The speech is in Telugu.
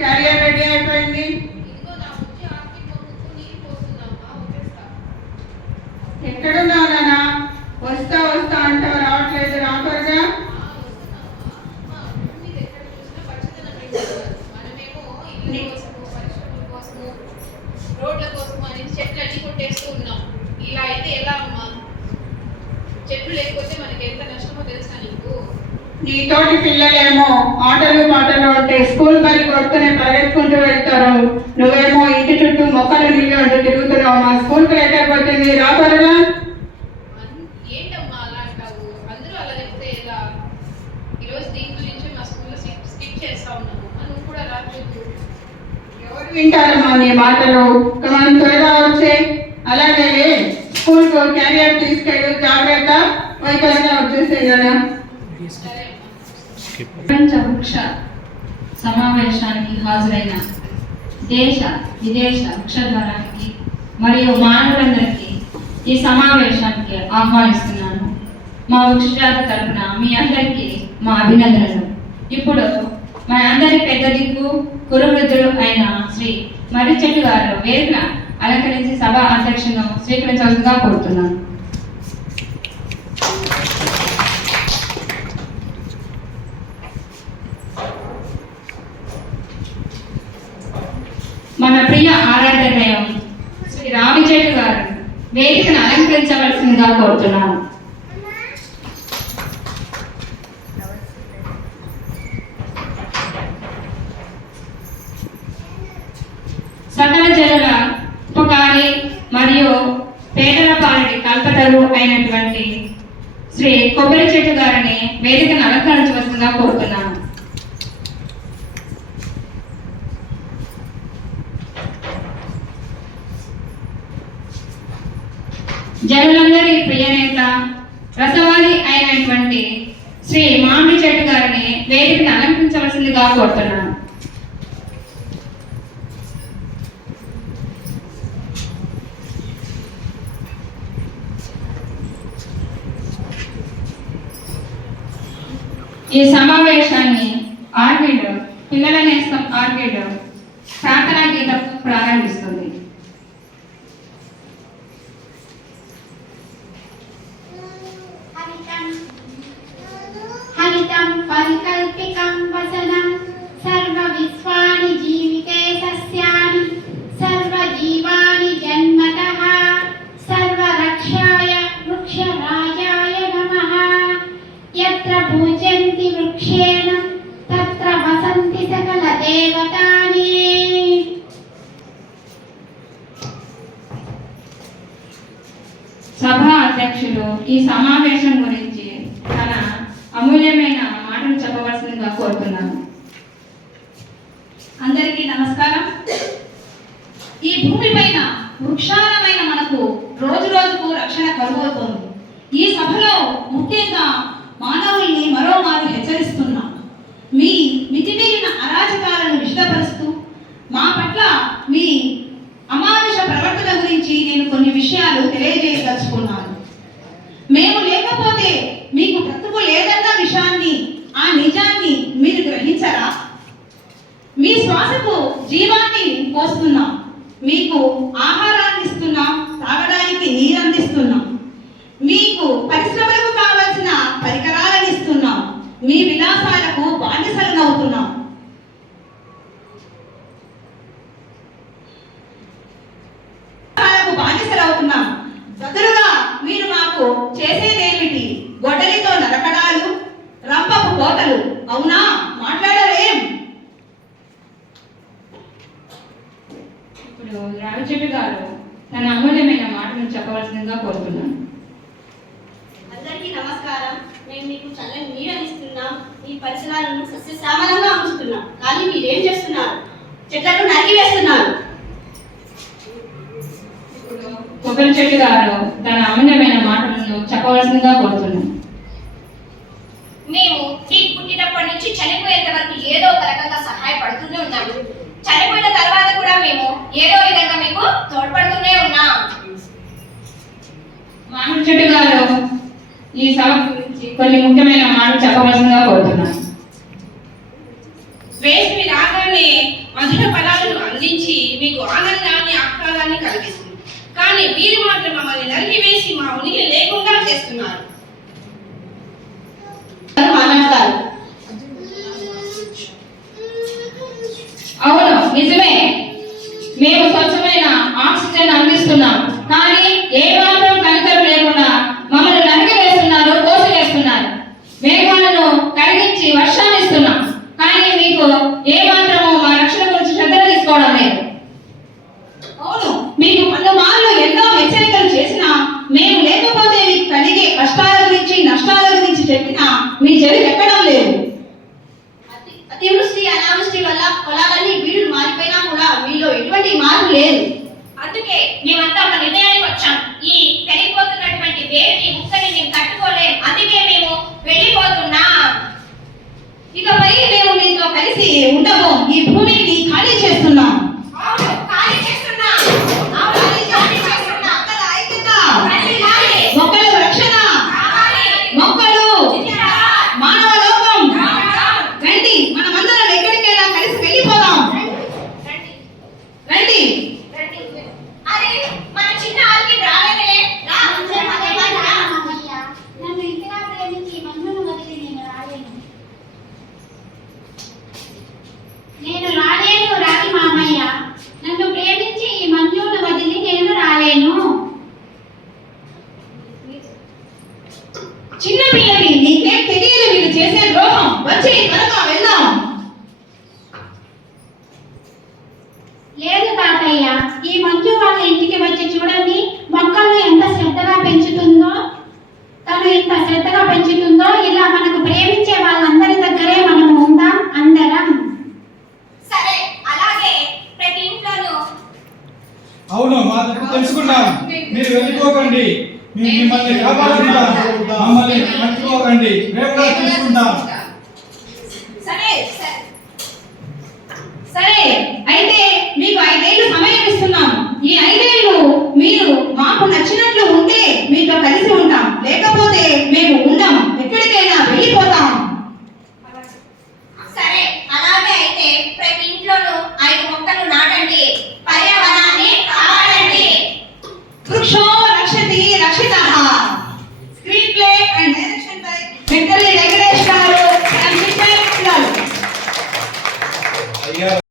క్యారియర్ రెడీ అయిపోయింది. ఎక్కడున్నావు నాన్న? వస్తా వస్తా అంటావు, రావట్లేదు. రాకూడదా? రోడ్ల కోసం అని చెట్లు అన్ని కొట్టేస్తూ ఉన్నాం. ఇలా అయితే ఎలా అమ్మా? చెట్లు లేకపోతే మనకి ఎంత నష్టమో తెలుసా నీకు? నీతోటి పిల్లలేమో ఆటలు పాటలు అంటే స్కూల్ బలి కొడుతూనే పరిగెత్తుకుంటూ వెళ్తారు. నువ్వేమో ఇంటి చుట్టూ మొక్కలు నీళ్ళు అంటూ తిరుగుతున్నావు. మా స్కూల్కి లేట్ అయిపోతుంది, రాకూడదా? ఏంటమ్మా అలా అంటావు? అందరూ అలా చెప్తే ఎలా? ఈరోజు దీని గురించి మా స్కూల్లో స్కిప్ చేస్తా ఉన్నాము. నువ్వు కూడా రాలేదు. ఎవరు వింటారమ్మా నీ మాటలు? మనం త్వరగా వచ్చే. అలాగే స్కూల్కు క్యారియర్ తీసుకెళ్ళు, జాగ్రత్త. త్వరగా వచ్చేసే కదా. ప్రపంచ వృక్ష సమావేశానికి హాజరైన దేశ విదేశ వృక్షద్వారానికి మరియు మానవులందరికీ ఈ సమావేశానికి ఆహ్వానిస్తున్నాను. మా వృక్షజాతి తరఫున మీ అందరికీ మా అభినందనలు. ఇప్పుడు మన అందరి పెద్ద దిక్కు కురువృద్ధుడు అయిన శ్రీ మర్రి చెట్టు గారు వేదిక అలంకరించి సభ అధ్యక్షులను స్వీకరించవలసిందిగా కోరుతున్నాను. మన ప్రియ ఆరాధ్య దైవం శ్రీ రావి చెట్టు గారు వేదికను అలంకరించవలసిందిగా కోరుతున్నాను. సకల జనుల ఉపకారి మరియు పేదల పాలిటి కల్పతరు అయినటువంటి శ్రీ కొబ్బరి చెట్టు గారిని వేదికను అలంకరించవలసిందిగా కోరుతున్నాను. జనులందరి ప్రియనేత రసవాది అయినటువంటి శ్రీ మామిడి చెట్టు గారిని వేదికను అలంకరించవలసిందిగా కోరుతున్నాను. ఈ సమావేశాన్ని ఆర్గేడ్ పిల్లల నేస్తం ఆర్గేడ్ ప్రార్థనా గీతం ప్రారంభిస్తుంది. హరితం పరికల్పికం వసనం సర్వ విశ్వాని జీవితే సస్యాని సర్వ జీవాని జన్మతః సర్వ రక్షాయ వృక్షరాజాయ నమః. యత్ర పూజంతి వృక్షేణ తత్ర వసంతి సకల దేవతాని. సభా అధ్యక్షులు ఈ సమావేశం గురించి తన అమూల్యమైన మాటలు చెప్పవలసిందిగా కోరుతున్నాను. అందరికీ నమస్కారం. ఈ భూమిపైన వృక్షాలమైన మనకు రోజు రోజుకు రక్షణ కలుగవుతోంది. ఈ సభలో ముఖ్యంగా మానవుల్ని మరోమారు హెచ్చరిస్తున్నాం. మీ మితిమీరిన అరాచకాలను విశదపరుస్తూ మా పట్ల మీ అమానుష ప్రవర్తన గురించి నేను కొన్ని విషయాలు తెలియజేయదలుచుకున్నాను. మేము లేకపోతే మీకు బ్రతుకు లేదన్న విషయాన్ని, ఆ నిజాన్ని మీరు గ్రహించరా? మీ శ్వాసకు జీవాన్ని పోస్తున్నాం, మీకు ఆహారాన్ని ఇస్తున్నాం, తాగడానికి నీరు అందిస్తున్నాం, మీకు పరిశ్రమలకు కావలసిన పరికరాలను ఇస్తున్నాం, మీ విలాసాలకు బానిసలనవుతున్నాం. బానిసలవుతున్నాం. బదులుగా మీరు మాకు చేసేదేమిటి? గొడ్డలితో నరకడాలు, రంపపు కోతలు. అవునా? మాట్లాడలేం. ఇప్పుడు రావి చెట్టు గారు తన అమూల్యమైన మాటను చెప్పవలసిందిగా కోరుతున్నాను. అందరికీ నమస్కారం. మేము మీకు చల్లని నీడని ఇస్తున్నాం, ఈ పరిసరాలను సస్యశ్యామలంగా ఉంచుతున్నాం. కానీ మీరేం చేస్తున్నారు? చెట్లను నరికి వేస్తున్నారు. కొబ్బరి చెట్టు గారు తన అమూల్యమైన మాటలను చెప్పవలసిందిగా కోరుతున్నాను. మేము మీకు పుట్టినప్పటి నుంచి చనిపోయేంత వరకు ఏదో ఒక రకంగా సహాయపడుతూనే ఉన్నాము. చనిపోయిన తర్వాత కూడా మేము ఏదో విధంగా మీకు తోడ్పడుతూనే ఉన్నాం. మామిడి చెట్టు గారు ఈ సభ గురించి కొన్ని ముఖ్యమైన మాటలు చెప్పవలసిందిగా కోరుతున్నాను. వేసి రాగానే మధుర ఫలాలను అందించి మీకు ఆనందాన్ని ఆహ్లాదాన్ని కలిగిస్తుంది. కానీ వీరు మాత్రం మమ్మల్ని నరికివేసి మా ఉనికి లేకుండా చేస్తున్నారు. అవును, నిజమే. మేము స్వచ్ఛమైన ఆక్సిజన్ అందిస్తున్నాం, కానీ ఏ మాత్రం కనికరం లేకుండా మమ్మల్ని నరికి వేస్తున్నారు, కోసివేస్తున్నారు. మేఘాలను కరిగించి వర్షాన్ని ఇస్తున్నాం, కానీ మీకు ఏ మాత్రము మా రక్షణ గురించి శ్రద్ధ తీసుకోవడం లేదు. అవును, మీకు పలుమార్లు ఎన్నో హెచ్చరికలు చేసినా, మేము లేకపోతే మీకు కలిగే కష్టాల గురించి నష్టాల గురించి చెప్పినా మీ చెవి ఎక్కడం లేదు. అతివృష్టి అనావృష్టి వల్ల పొలాలన్నీ బీడులు మారిపోయినా కూడా మీలో ఎటువంటి మార్పు లేదు. అందుకే మేమంతా ఒక నిర్ణయానికి వచ్చాం. ఈ పెరిగిపోతున్నటువంటి వేడిని ముక్కని మేము తట్టుకోలేం. అందుకే మేము వెళ్ళిపోతున్నాం. ఇకపై మేము మీతో కలిసి ఉండము. ఈ భూమిని ఖాళీ చేస్తున్నాం. అవును, ఖాళీ చేస్తున్నాం. అవును, ఖాళీ చేస్తున్నాం. మొక్కల ఐక్యత, రండి, రండి. మొక్కల రక్షణ, కావాలి. మొక్కలు జిందాబాద్. మానవ లోకం. జిందాబాద్. రండి, మనమందరం ఎక్కడికైనా కలిసి వెళ్ళిపోదాం. రండి, రండి. రండి. అరే, మన చిన్న ఆర్కిడ్ రాలేదే. రా. మామయ్య, నన్ను ఇంతగా ప్రేమించి మన్నును వదిలి నేను రాలేను. రాని మామయ్య, నన్ను ప్రేమించి ఈ మన్యును వదిలి నేను రాలేను. చిన్న పిల్లవి, నీకేం తెలియదు మీరు చేసే ద్రోహం. వచ్చి త్వరగా వెళ్దాం. లేదు తాతయ్య, ఈ మంజు వాళ్ళ ఇంటికి వచ్చి చూడండి, మొక్కలను ఎంత శ్రద్ధగా పెంచుతుందో. తను ఎంత శ్రద్ధగా పెంచుతుందో. ఇలా మనకు ప్రేమించే వాళ్ళందరి దగ్గరే మనం ఉందాం అందరం. సరే, అలాగే ప్రతి ఇంట్లోనూ. అవును, మా తప్పు తెలుసుకున్నాం. మీరు వెళ్ళిపోకండి, మేము మిమ్మల్ని కాపాడుకుంటాం. మమ్మల్ని మర్చిపోకండి, మేము కూడా చూసుకుంటాం. సరే, సరే. సరే, అయితే మీకు 5 ఏళ్ళు సమయం ఇస్తున్నాం. ఈ 5 ఏళ్ళు మీరు మాకు నచ్చినట్లు ఉంటే మీతో కలిసి